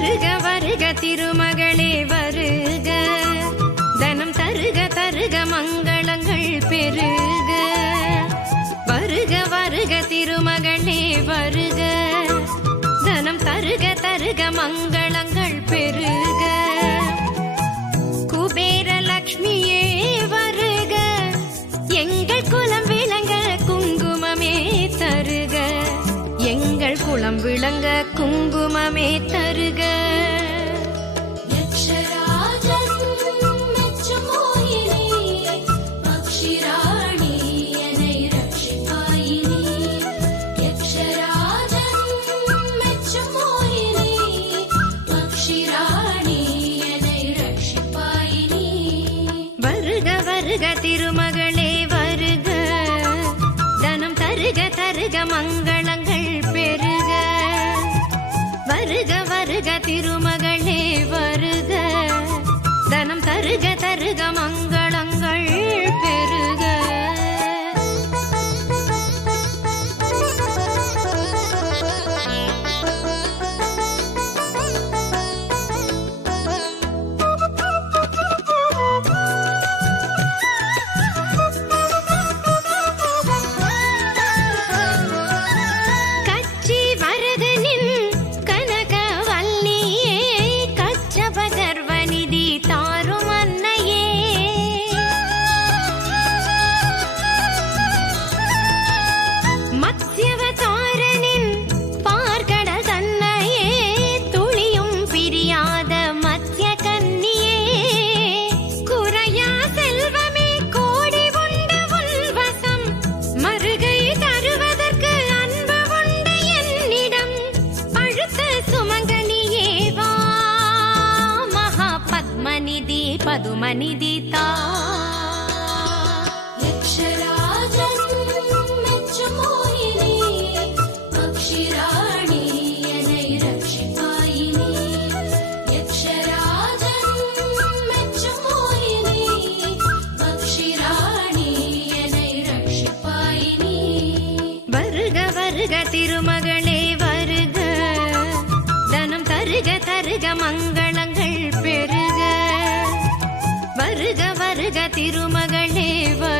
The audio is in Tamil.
வருக வருக திருமகளே வருக. தனம் தருக தருக மங்களங்கள் பெருக. வருக வருக திருமகளே வருக. தனம் தருக தருக மங்களங்கள் பெருக. குபேர லக்ஷ்மியே வருக. எங்கள் குலம் விளங்க குங்குமமே தருக. எங்கள் குளம் விளங்க குங்குமமே தருக. தருக திருமகளே வருக. தனம் தருக தருக மங்களங்கள் பெருக. வருக வருக திருமகளே வருக. தனம் தருக தருக மங்களங்கள் வருக திருமகளே வருக தனம் தருக தருக மங்களங்கள் வருக திருமகளே வ